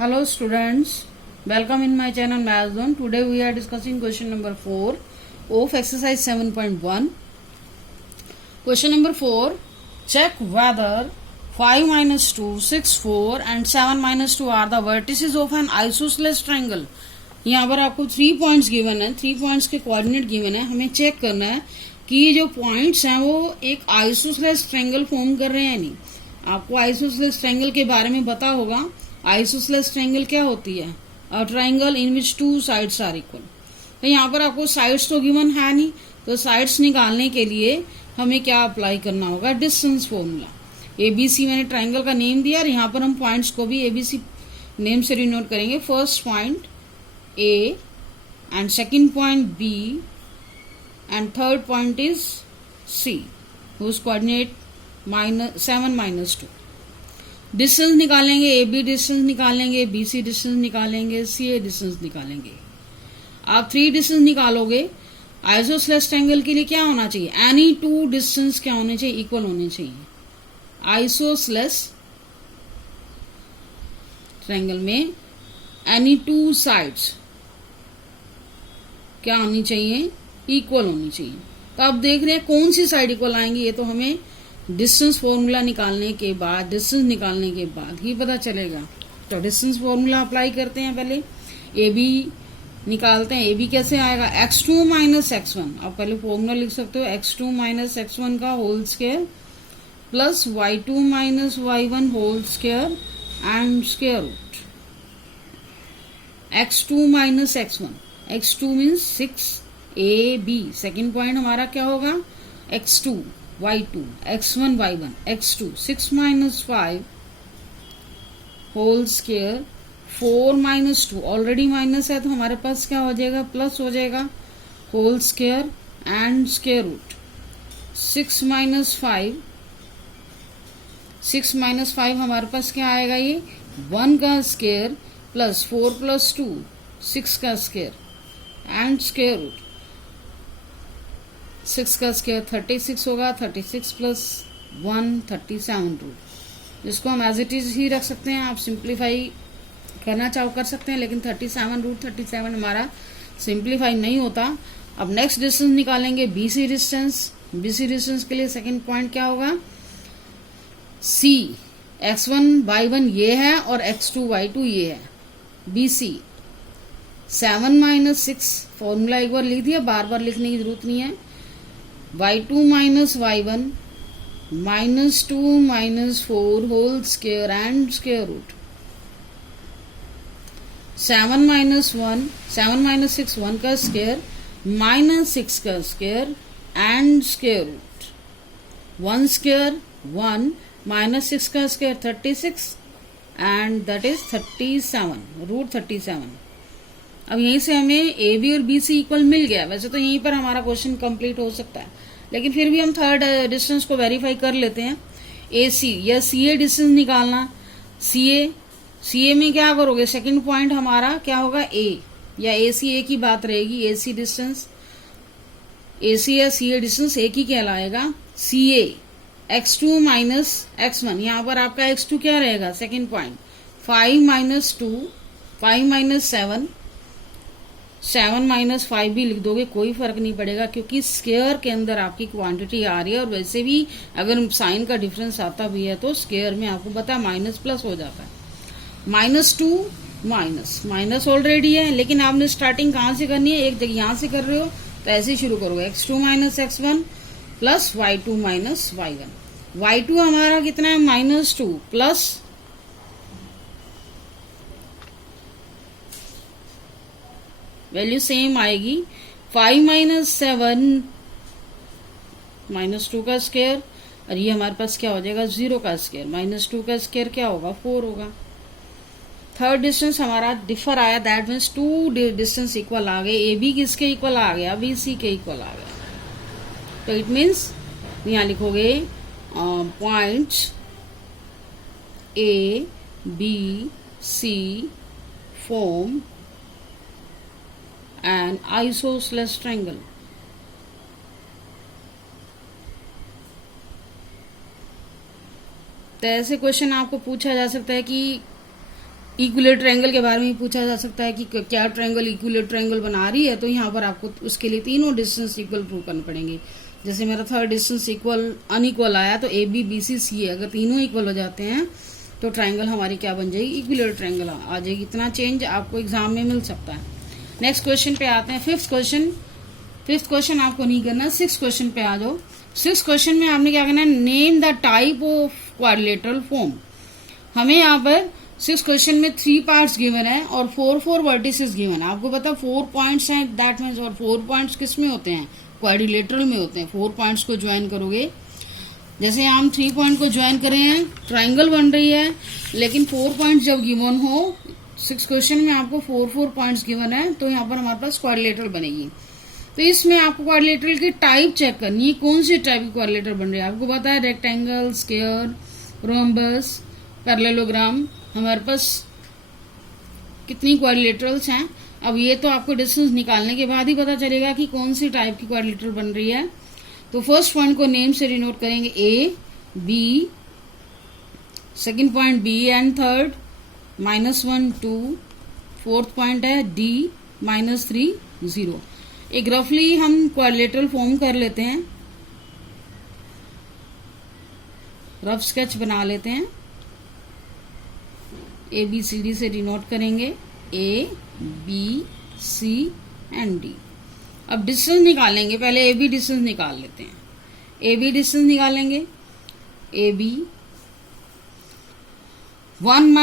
Hello students, welcome in my channel Math Zone. Today we are discussing question number 4 of exercise 7.1. Question number 4, check whether 5 minus 2, 6, 4 and 7 minus 2 are the vertices of an isosceles triangle. यहाँ पर आपको 3 points given है, 3 points के coordinate given है. हमें check करना है कि ये जो पॉइंट्स हैं वो एक आइसोसेलेस ट्रायंगल फॉर्म कर रहे हैं नहीं. आपको आइसोसेलेस ट्रायंगल के बारे में पता होगा. आइसोसेलेस ट्रायंगल क्या होती है? A triangle in which 2 sides are equal. तो यहाँ पर आपको साइड्स तो गिवन है नहीं, तो साइड्स निकालने के लिए हमें क्या अप्लाई करना होगा? Distance formula. एबीसी मैंने ट्रायंगल का नेम दिया और यहाँ पर हम पॉइंट्स को भी एबीसी नेम से डिनोट करेंगे. First point A and second point B and third point is C whose coordinate -7 minus 2. Distance निकालेंगे, AB डिस्टेंस निकालेंगे, BC डिस्टेंस निकालेंगे, CA डिस्टेंस निकालेंगे. आप 3 डिस्टेंस निकालोगे. आइसोसेलेस ट्रायंगल के लिए क्या होना चाहिए? एनी 2 डिस्टेंस क्या होने चाहिए? इक्वल होने चाहिए. आइसोसेलेस ट्रायंगल में एनी 2 साइड्स क्या होनी चाहिए? इक्वल होनी चाहिए. तो आप देख रहे हैं कौन सी साइड इक्वल आएंगी. ये तो हमें डिस्टेंस फॉर्मूला निकालने के बाद, डिस्टेंस निकालने के बाद ही पता चलेगा. तो डिस्टेंस फॉर्मूला अप्लाई करते हैं. पहले ए बी निकालते हैं. ए बी कैसे आएगा? x2 minus x1. आप पहले फॉर्मूला लिख सकते हो. x2 माइनस x1 का whole square plus y2 minus y1 whole square and square root. x2 minus x1. x2 means 6ab. Second point हमारा क्या होगा? x2 y2 x1 y1 x2 6 minus 5 whole square 4 minus 2. Already minus है तो हमारे पास क्या हो जाएगा? प्लस हो जाएगा. Whole square and square root. 6 minus 5 हमारे पास क्या आएगा? ये 1 का स्क्वायर प्लस 4 प्लस 2 6 का स्क्वायर एंड स्क्वायर रूट. 6 का स्क्वायर 36 होगा. 36 प्लस 1 37 रूट. जिसको हम एज इट इज ही रख सकते हैं. आप सिंप्लीफाई करना चाहो कर सकते हैं, लेकिन 37 रूट 37 हमारा सिंप्लीफाई नहीं होता. अब नेक्स्ट डिस्टेंस निकालेंगे. BC distance. बीसी डिस्टेंस के लिए सेकेंड पॉइंट क्या होगा? सी. x1 y1 ये है और x2 y2 ये है. बीसी 7 माइनस 6 फॉर्मूला एक बार लिख दिया, बार बार लिखने की जरूरत नहीं है. y2 minus y1 minus 2 minus 4 whole square and square root. 7 minus 6 1 का स्क्वायर माइनस 6 का square and square root. 1 square 1 minus 6 का square 36 and that is 37 root 37. अब यहीं से हमें ए बी और बी सी इक्वल मिल गया. वैसे तो यहीं पर हमारा क्वेश्चन कंप्लीट हो सकता है, लेकिन फिर भी हम थर्ड डिस्टेंस को वेरीफाई कर लेते हैं. ए सी या सी ए डिस्टेंस निकालना. सी ए में क्या करोगे? सेकंड पॉइंट हमारा क्या होगा? ए या ए सी ए की बात रहेगी. ए सी डिस्टेंस, ए सी या सी ए डिस्टेंस एक ही कहलाएगा. सी ए x2 माइनस x1. यहाँ पर आपका x2 क्या रहेगा? Second point 5 minus 2 5 minus 7 minus 5 भी लिख दोगे, कोई फर्क नहीं पड़ेगा, क्योंकि स्क्वायर के अंदर आपकी क्वांटिटी आ रही है. और वैसे भी अगर साइन का डिफरेंस आता भी है तो स्क्वायर में आपको पता है माइनस प्लस हो जाता है. -2 माइनस ऑलरेडी है, लेकिन आपने स्टार्टिंग कहाँ से करनी है? एक जगह यहाँ से कर रहे हो तो ऐसे ही शुरू करोगे. x2 minus x1 plus y2 minus y1. y2 हमारा कितना है? -2 प्लस वैल्यू सेम आएगी. 5 माइनस 7 -2 का स्क्वायर और ये हमारे पास क्या हो जाएगा? 0 का स्क्वायर. -2 का स्क्वायर क्या होगा? 4 होगा. थर्ड डिस्टेंस हमारा डिफर आया, दैट मीन्स 2 डिस्टेंस इक्वल आ गए. ए बी किसके इक्वल आ गया? बी सी के इक्वल आ गया. तो इट मीन्स यहाँ लिखोगे points A B C form an isosceles triangle. तो ऐसे क्वेश्चन आपको पूछा जा सकता है कि इक्विलेटरल ट्रायंगल के बारे में पूछा जा सकता है कि क्या ट्रायंगल इक्विलेटरल ट्रायंगल बना रही है, तो यहाँ पर आपको उसके लिए तीनों डिस्टेंस इक्वल प्रूव करने पड़ेंगे। जैसे मेरा थर्ड डिस्टेंस इक्वल अनइक्वल आया, तो ए बी बी सी सी अगर तीनों इक्वल हो जाते हैं तो ट्रायंगल हमारी क्या बन जाएगी, इक्विलेटरल ट्रायंगल आ जाएगी। इतना चेंज आपको एग्जाम में मिल सकता है। नेक्स्ट क्वेश्चन पे आते हैं। फिफ्थ क्वेश्चन आपको नहीं करना, 6th क्वेश्चन पे आ जाओ। 6th क्वेश्चन में आपने क्या करना है, name the type of quadrilateral form. हमें यहाँ पर 6th क्वेश्चन में 3 पार्ट्स गिवन है और 4 वर्टिसेस गिवन है। आपको पता 4 पॉइंट्स हैं, दैट मीन्स, और 4 पॉइंट्स किस में होते हैं, क्वाड्रिलेटरल में होते हैं। 4 पॉइंट्स को ज्वाइन करोगे, जैसे हम 3 पॉइंट को ज्वाइन कर रहे हैं, ट्रायंगल बन रही है, लेकिन 4 पॉइंट्स जब गिवन हो, 6th क्वेश्चन में आपको 4 पॉइंट्स गिवन है, तो यहाँ पर हमारे पास क्वाड्रिलेटरल बनेगी। तो इसमें आपको क्वाड्रिलेटरल की टाइप चेक करनी है, कौन सी टाइप की क्वाड्रिलेटरल बन रही है। आपको पता है रेक्टेंगल, स्क्वायर, रोम्बस, पैरेललोग्राम, हमारे पास कितनी क्वाड्रिलेटरल्स हैं। अब ये तो आपको डिस्टेंस निकालने के बाद ही पता चलेगा कि कौन सी टाइप की क्वाड्रिलेटरल बन रही है। तो फर्स्ट पॉइंट को नेम से डिनोट करेंगे A B, second point B and third -1 2, fourth point है डी -3 0। एक रफली हम क्वाड्रिलेटरल फॉर्म कर लेते हैं, रफ स्केच बना लेते हैं। ए बी सी डी से डिनोट करेंगे, A B C and D. अब डिस्टेंस निकालेंगे, पहले ए बी डिस्टेंस निकाल लेते हैं। ए बी डिस्टेंस निकालेंगे, ए बी 1 -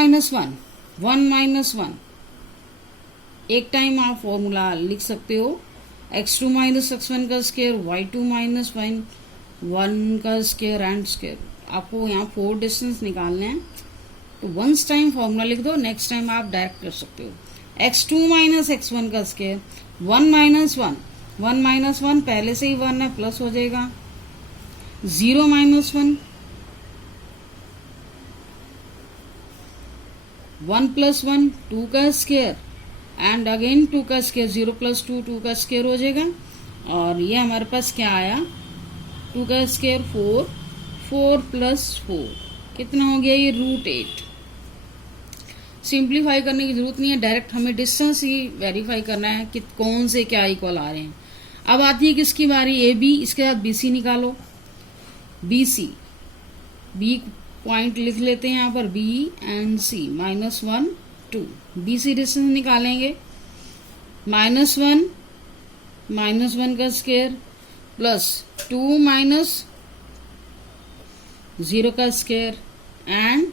1 एक टाइम आप फॉर्मूला लिख सकते हो, x2 - x1 का स्क्वायर, y2 - 1 का स्क्वायर एंड स्क्वायर। आपको यहाँ 4 डिस्टेंस निकालने हैं, तो वंस टाइम फॉर्मूला लिख दो, नेक्स्ट टाइम आप डायरेक्ट कर सकते हो। x2 - x1 का स्क्वायर, 1 - 1 पहले से ही 1 है, प्लस हो जाएगा, 0 - 1 1 + 1 2 का स्क्वायर एंड अगेन 2 का स्क्वायर, 0 + 2 2 का स्क्वायर हो जाएगा। और ये हमारे पास क्या आया, 2 का स्क्वायर 4, 4 + 4 कितना हो गया, ये √8। सिंप्लीफाई करने की जरूरत नहीं है, डायरेक्ट हमें डिस्टेंस ही वेरीफाई करना है कि कौन से क्या इक्वल आ रहे हैं। अब आती है किसकी बारी, ए बी, इसके साथ बी सी निकालो। बी सी, बी पॉइंट लिख लेते हैं यहाँ पर, B and C, -1 2। B C distance निकालेंगे, -1 का स्क्वायर प्लस 2 - 0 का स्क्वायर एंड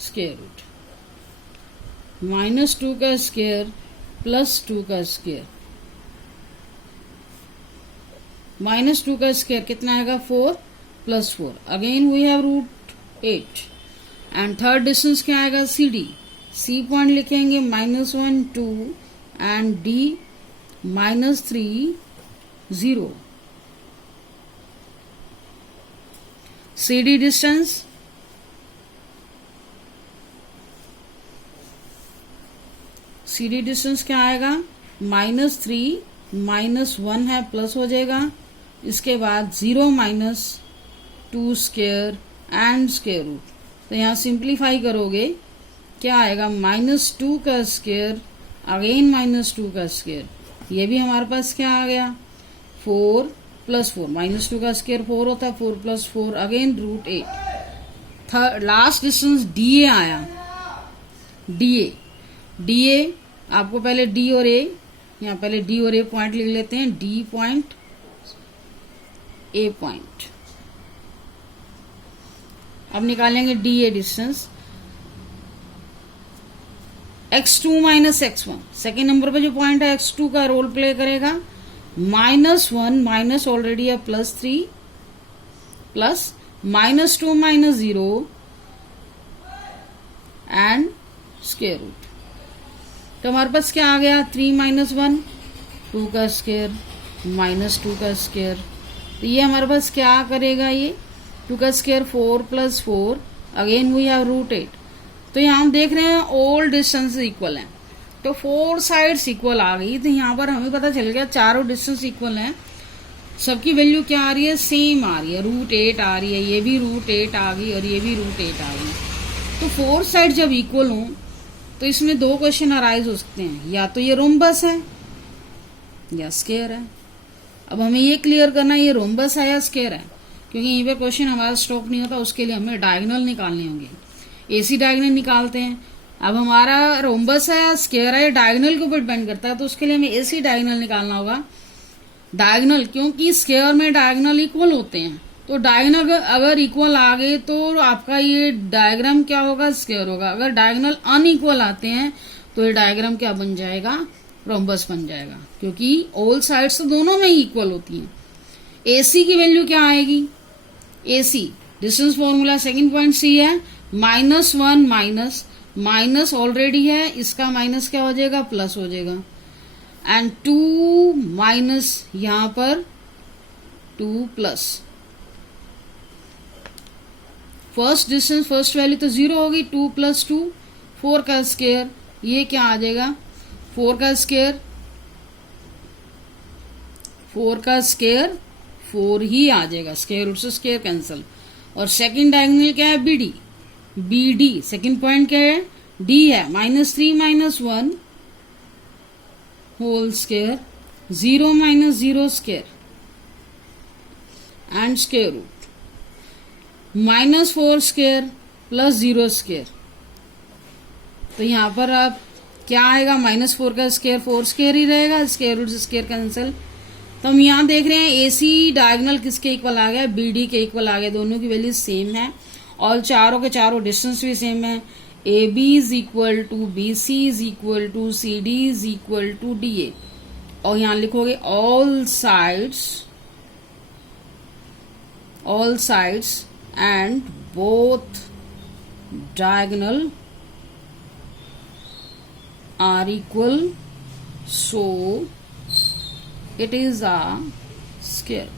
स्क्वायर रूट, -2 का स्क्वायर प्लस 2 का स्क्वायर, -2 का स्क्वायर कितना आएगा, 4 + 4, again we have √8। And third distance क्या आएगा, सी डी, सी पॉइंट लिखेंगे, -1 2 and D -3 0। C D distance, C D distance क्या आएगा, -3 -1 है, प्लस हो जाएगा, इसके बाद 0 - 2 स्क्वायर एंड स्क्वायर रूट। तो यहाँ सिंप्लीफाई करोगे, क्या आएगा, -2 का स्क्वायर अगेन -2 का स्क्वायर, ये भी हमारे पास क्या आ गया, 4 + 4, -2 का स्क्वायर 4 होता है, 4 + 4 again √8। Last distance D A आया, डी ए आपको पहले डी और ए, यहाँ पहले डी और ए पॉइंट लिख लेते हैं, डी पॉइंट ए पॉइंट। अब निकालेंगे D A distance, x2 - x1, second number पे जो पॉइंट है x2 का रोल प्ले करेगा, -1 माइनस ऑलरेडी है +3 प्लस -2 - 0 एंड स्क्वायर रूट। तो हमारे पास क्या आ गया, 3 - 1 2 का स्क्वायर -2 का स्क्वायर। तो ये हमारे पास क्या करेगा, ये 2 का स्क्वायर 4 + 4 अगेन वी हैव √8। तो यहाँ हम देख रहे हैं ऑल डिस्टेंस इक्वल हैं, तो 4 साइड्स इक्वल आ गई। तो यहाँ पर हमें पता चल गया चारों डिस्टेंस इक्वल हैं, सबकी वैल्यू क्या आ रही है, सेम आ रही है, √8 आ रही है, ये भी √8 आ गई और ये भी √8 आ गई। तो 4 साइड जब इक्वल हों तो इसमें दो क्वेश्चन अराइज हो सकते हैं, या तो ये रोम्बस है या स्क्वायर है। अब हमें ये क्लियर करना है ये रोम्बस है या स्क्वायर है, क्योंकि यहीं पे क्वेश्चन हमारा स्टॉप नहीं होता, उसके लिए हमें डायगोनल निकालने होंगे। एसी डायगोनल निकालते हैं। अब हमारा रोम्बस है या स्क्वायर है, डायगोनल के ऊपर डिपेंड करता है, तो उसके लिए हमें एसी डायगोनल निकालना होगा। डायगोनल, क्योंकि स्क्वायर में डायगोनल इक्वल होते हैं, तो डायगोनल अगर इक्वल आ गए तो आपका ये डायग्राम क्या होगा, स्क्वायर होगा। अगर डायगोनल अनइक्वल आते हैं तो ये डायग्राम क्या बन जाएगा, रोम्बस बन जाएगा, क्योंकि ऑल साइड्स तो दोनों में ही इक्वल होती हैं। एसी की वैल्यू क्या आएगी, AC distance formula second point C है, -1 माइनस ऑलरेडी है, इसका माइनस क्या हो जाएगा, प्लस हो जाएगा, एंड 2 माइनस यहां पर 2 plus. First distance first value तो 0 होगी, 2 + 2 4 का स्क्वायर, ये क्या आ जाएगा 4 का स्क्वायर, 4 का स्क्वायर 4 ही आ जाएगा, स्क्वायर रूट से स्क्वायर कैंसिल। और सेकंड डायगोनल क्या है, बीडी, बीडी सेकंड पॉइंट क्या है, डी है, -3 - 1 whole square, 0 - 0 square and square root, -4 square + 0 square. तो यहां पर अब क्या आएगा, -4 का स्क्वायर 4 स्क्वायर ही रहेगा, स्क्वायर रूट से स्क्वायर कैंसिल। तो हम यहाँ देख रहे हैं एसी डायगोनल किसके इक्वल आ गया, बीडी के इक्वल आ गया, दोनों की वैल्यू सेम है और चारों के चारों डिस्टेंस भी सेम है। AB is equal to BC is equal to CD is equal to DA, और यहाँ लिखोगे all sides and both diagonal are equal, so it is a square.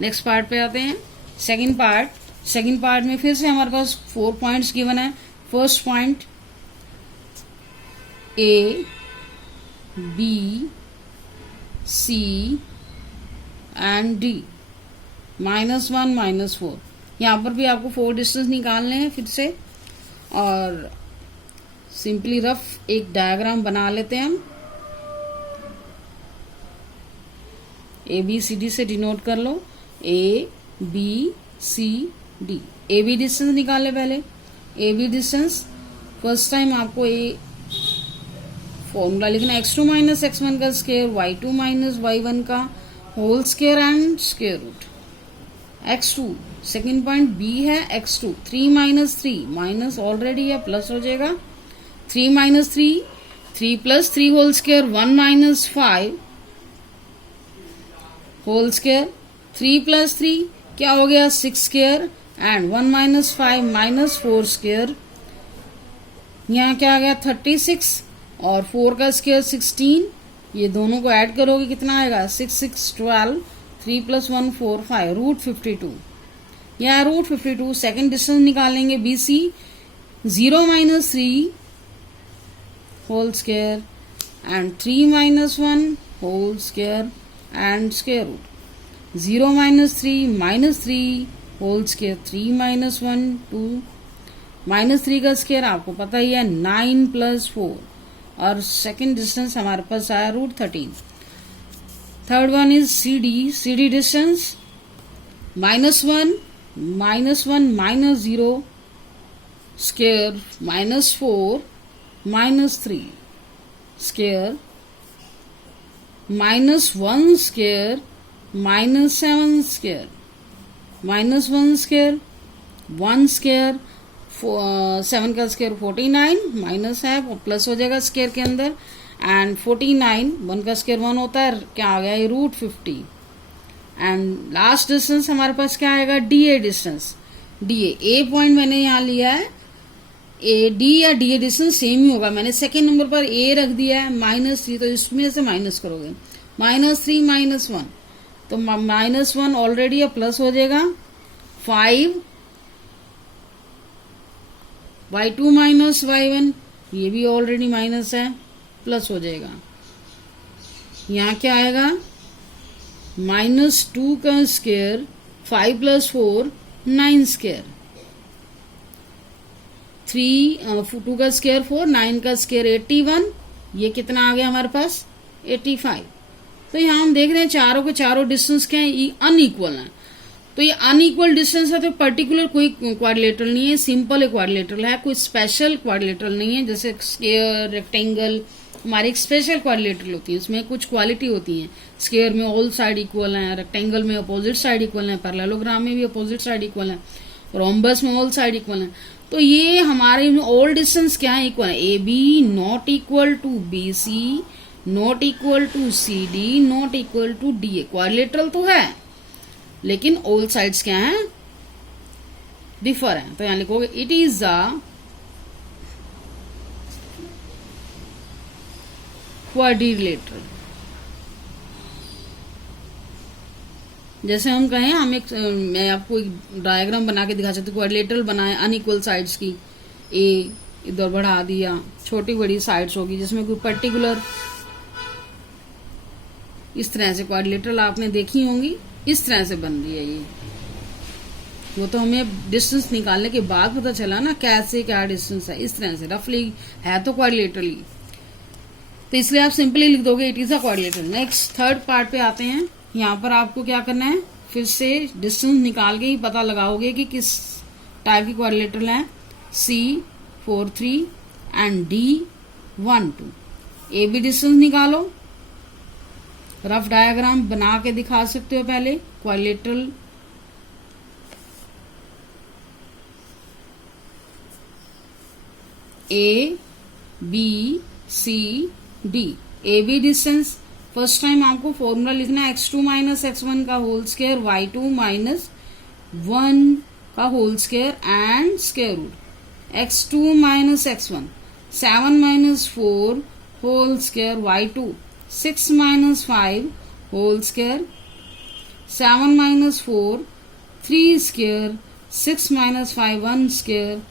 Next part पे आते हैं, सेकंड पार्ट में फिर से हमारे पास 4 पॉइंट्स गिवन है। First point A B C and D, -1 - 4। यहां पर भी आपको 4 डिस्टेंस निकालने हैं फिर से, और सिंपली रफ एक डायग्राम बना लेते हैं हम। ABCD से डिनोट कर लो, ABCD। AB डिस्टेंस निकाले पहले, AB डिस्टेंस फर्स्ट टाइम आपको ये फॉर्मूला लिखना, x2 - x1 का स्क्वायर, y2 - y1 का whole square and square root. x2 second point B है, x2 3 - 3 माइनस ऑलरेडी है, प्लस हो जाएगा, 3 - 3 3 + 3 होल स्क्वायर, 1 - 5 होल स्क्वायर, 3 + 3 क्या हो गया 6 स्क्वायर, एंड 1 - 5 - 4 स्क्वायर, यहाँ क्या आ गया 36, और 4 का स्क्वायर 16, ये दोनों को ऐड करोगे कितना आएगा 6 6 12, 3 + 1 4 5 √52, यहाँ √52। सेकेंड डिस्टेंस निकालेंगे BC, 0 - 3 whole square and 3 - 1 whole square and square root, 0 - 3 - 3 whole square, 3 - 1 2, -3 का स्क्वायर आपको पता ही है 9 + 4, और सेकेंड डिस्टेंस हमारे पास आया √13। Third one is CD distance, -1 - 0 square, -4 - 3 square, -1 square, -7 square, -1 square, 1 square, 7 का स्क्वायर 49, माइनस है प्लस हो जाएगा स्क्वायर के अंदर, एंड 49 1 का स्क्वायर 1 होता है, क्या आ गया ये √50। एंड लास्ट डिस्टेंस हमारे पास क्या आएगा, DA डिस्टेंस, DA ए पॉइंट मैंने यहाँ लिया है, AD या DA डिस्टेंस सेम ही होगा, मैंने सेकेंड नंबर पर A रख दिया है, -3, तो इसमें से माइनस करोगे, -3 - 1, तो -1 ऑलरेडी है, प्लस हो जाएगा 5, y2 - y1, ये भी ऑलरेडी माइनस है, प्लस हो जाएगा, यहाँ क्या आएगा -2 का स्क्वायर, 5 + 4 9 स्क्वायर, 2 का स्क्वायर 4, 9 का स्क्वायर 81, ये कितना आ गया हमारे पास 85। तो यहाँ हम देख रहे हैं चारों के चारों डिस्टेंस क्या है, अनइक्वल है। तो ये अनइक्वल डिस्टेंस है तो पर्टिकुलर कोई क्वाड्रिलेटरल नहीं है, सिंपल एक क्वाड्रिलेटरल है, कोई स्पेशल क्वाड्रिलेटरल नहीं है। जैसे स्क्वायर, रेक्टेंगल हमारी एक स्पेशल क्वाड्रिलेटरल होती है, उसमें कुछ क्वालिटी होती है। स्क्वायर में ऑल साइड इक्वल है, रेक्टेंगल में अपोजिट साइड इक्वल है, पैरेललोग्राम में भी अपोजिट साइड इक्वल है, रोम्बस में ऑल साइड इक्वल है। तो ये हमारे ऑल डिस्टेंस क्या है, इक्वल है। A B not equal to B C, not equal to C D, not equal to D A. Quadrilateral तो है लेकिन ऑल साइड्स क्या हैं, डिफर है। तो यहां लिखोगे इट इज अ क्वाड्रिलेटरल। जैसे हम कहें, मैं आपको एक डायग्राम बना के दिखा सकती हूँ। क्वाड्रिलेटरल बनाए अनइक्वल साइड्स की, ए इधर बढ़ा दिया, छोटी बड़ी साइड्स होगी जिसमें कोई पर्टिकुलर, इस तरह से क्वाड्रिलेटरल आपने देखी होंगी, इस तरह से बन रही है ये। वो तो हमें डिस्टेंस निकालने के बाद पता चला ना कैसे क्या डिस्टेंस है, इस तरह से रफली है तो क्वाड्रिलेटरल ही। तो इसलिए आप सिंपली लिख दोगे it is a quadrilateral. Next third part पे आते हैं। यहाँ पर आपको क्या करना है, फिर से डिस्टेंस निकाल के ही पता लगाओगे कि किस टाइप की क्वाड्रिलेटरल है। C4 3 and D1 2। A B distance निकालो, रफ डायग्राम बना के दिखा सकते हो। पहले quadrilateral A B C D, A B distance first time आपको फॉर्मूला लिखना है x2 माइनस x1 का होल स्क्वायर, y2 माइनस 1 का whole square and square root. x2 minus x1 7 minus 4 whole square, y2 6 minus 5 whole square, 7 minus 4 3 square, 6 minus 5 1 square,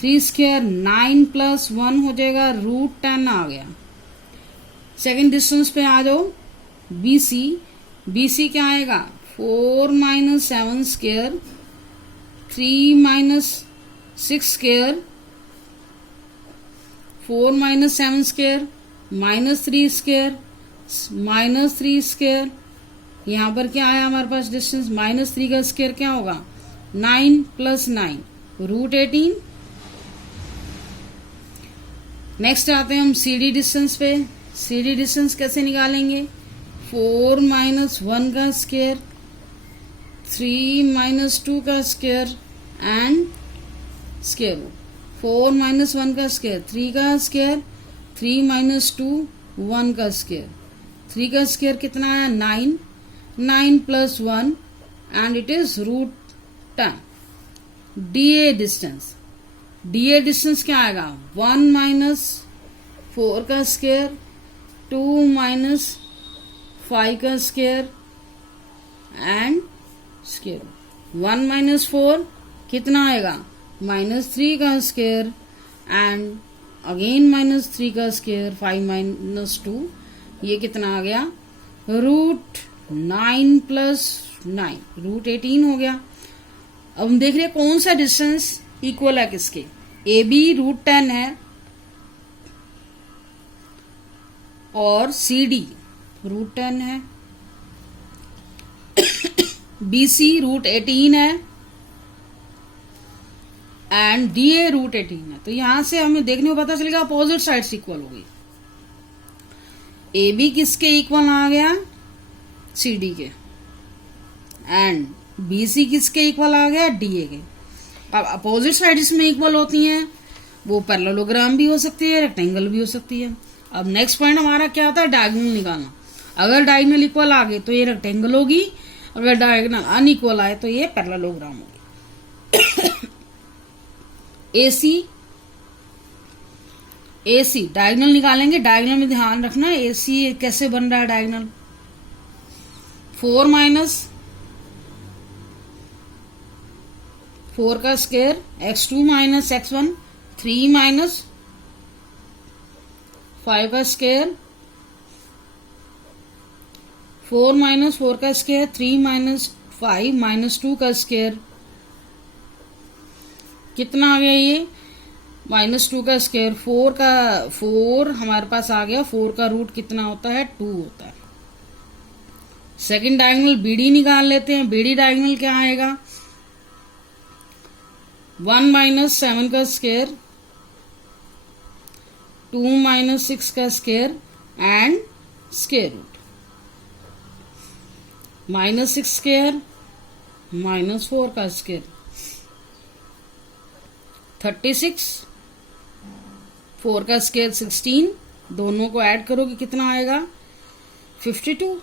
3 square 9 plus 1 हो जाएगा, root 10 आ गया। Second distance पे आ जाओ, BC। BC क्या आएगा, 4 minus 7 square, 3 minus 6 square, 4 minus 7 square, minus 3 square, minus 3 square. यहाँ पर क्या आया हमारे पास डिस्टेंस, माइनस 3 का स्क्वायर क्या होगा, 9 प्लस 9 रूट 18। नेक्स्ट आते हैं हम CD डिस्टेंस पे। CD डिस्टेंस कैसे निकालेंगे, 4 माइनस 1 का स्क्वायर, 3 माइनस 2 का square and square root. 4 minus 1 का स्क्वायर 3 का स्क्वायर, 3 माइनस 2 1 का स्क्वायर, 3 का स्क्वायर कितना आया 9, 9 plus 1 and it is root 10। DA distance, DA distance क्या आएगा, 1 माइनस 4 का स्क्वायर, 2 माइनस 5 का स्क्वायर एंड स्क्वायर। 1 माइनस 4 कितना आएगा, माइनस 3 का स्क्वायर एंड अगेन माइनस 3 का स्क्वायर, 5 माइनस 2 ये कितना आ गया, रूट 9 प्लस 9 रूट 18 हो गया। अब हम देख रहे हैं कौन सा डिस्टेंस इक्वल है किसके, AB रूट 10 है और CD रूट 10 है, BC रूट 18 है एंड DA रूट 18 है। तो यहां से हमें देखने को पता चलेगा अपोजिट साइड्स इक्वल हो गई। AB किसके इक्वल आ गया, CD के, एंड BC किसके इक्वल आ गया, DA के। अब अपोजिट साइड्स में इक्वल होती हैं, वो पैरेललोग्राम भी हो सकती है, रेक्टेंगल भी हो सकती है। अब नेक्स्ट पॉइंट हमारा क्या आता है, डायगोनल निकालना। अगर डायगोनल इक्वल आ गए तो ये रेक्टेंगल होगी, अगर डायगोनल अनइक्वल आए तो ये पैरेललोग्राम होगी। AC डायगोनल निकालेंगे। डायगोनल में ध्यान रखना AC कैसे बन रहा है डायगोनल, 4 माइनस 4 का square, x2 minus x1, 3 minus 5 का स्क्वायर, 4 माइनस 4 का स्क्वायर, 3 माइनस 5 माइनस 2 का स्क्वायर, कितना आ गया ये -2 का स्क्वायर, 4 हमारे पास आ गया। 4 का रूट कितना होता है? 2 होता है। सेकंड डायगोनल बीडी निकाल लेते हैं। बीडी डायगोनल क्या आएगा? 1 - 7 का स्क्वायर, 2 - 6 का square and square root. -6 square, -4 का स्क्वायर, 36, 4 का स्क्वायर 16, दोनों को ऐड करोगे कितना आएगा? 52।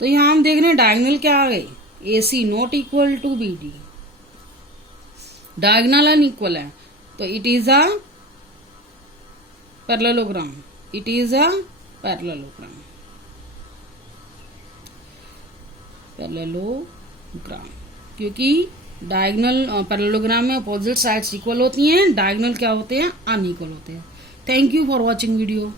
तो यहां हम देख रहे हैं डायगोनल क्या आ गई? AC not equal to BD, diagonal unequal है, तो it is a parallelogram. It is a parallelogram. Parallelogram, क्योंकि डायगोनल पैरेललोग्राम में अपोजिट साइड्स इक्वल होती हैं, डायगोनल क्या होते हैं? अनइक्वल होते हैं। Thank you for watching video.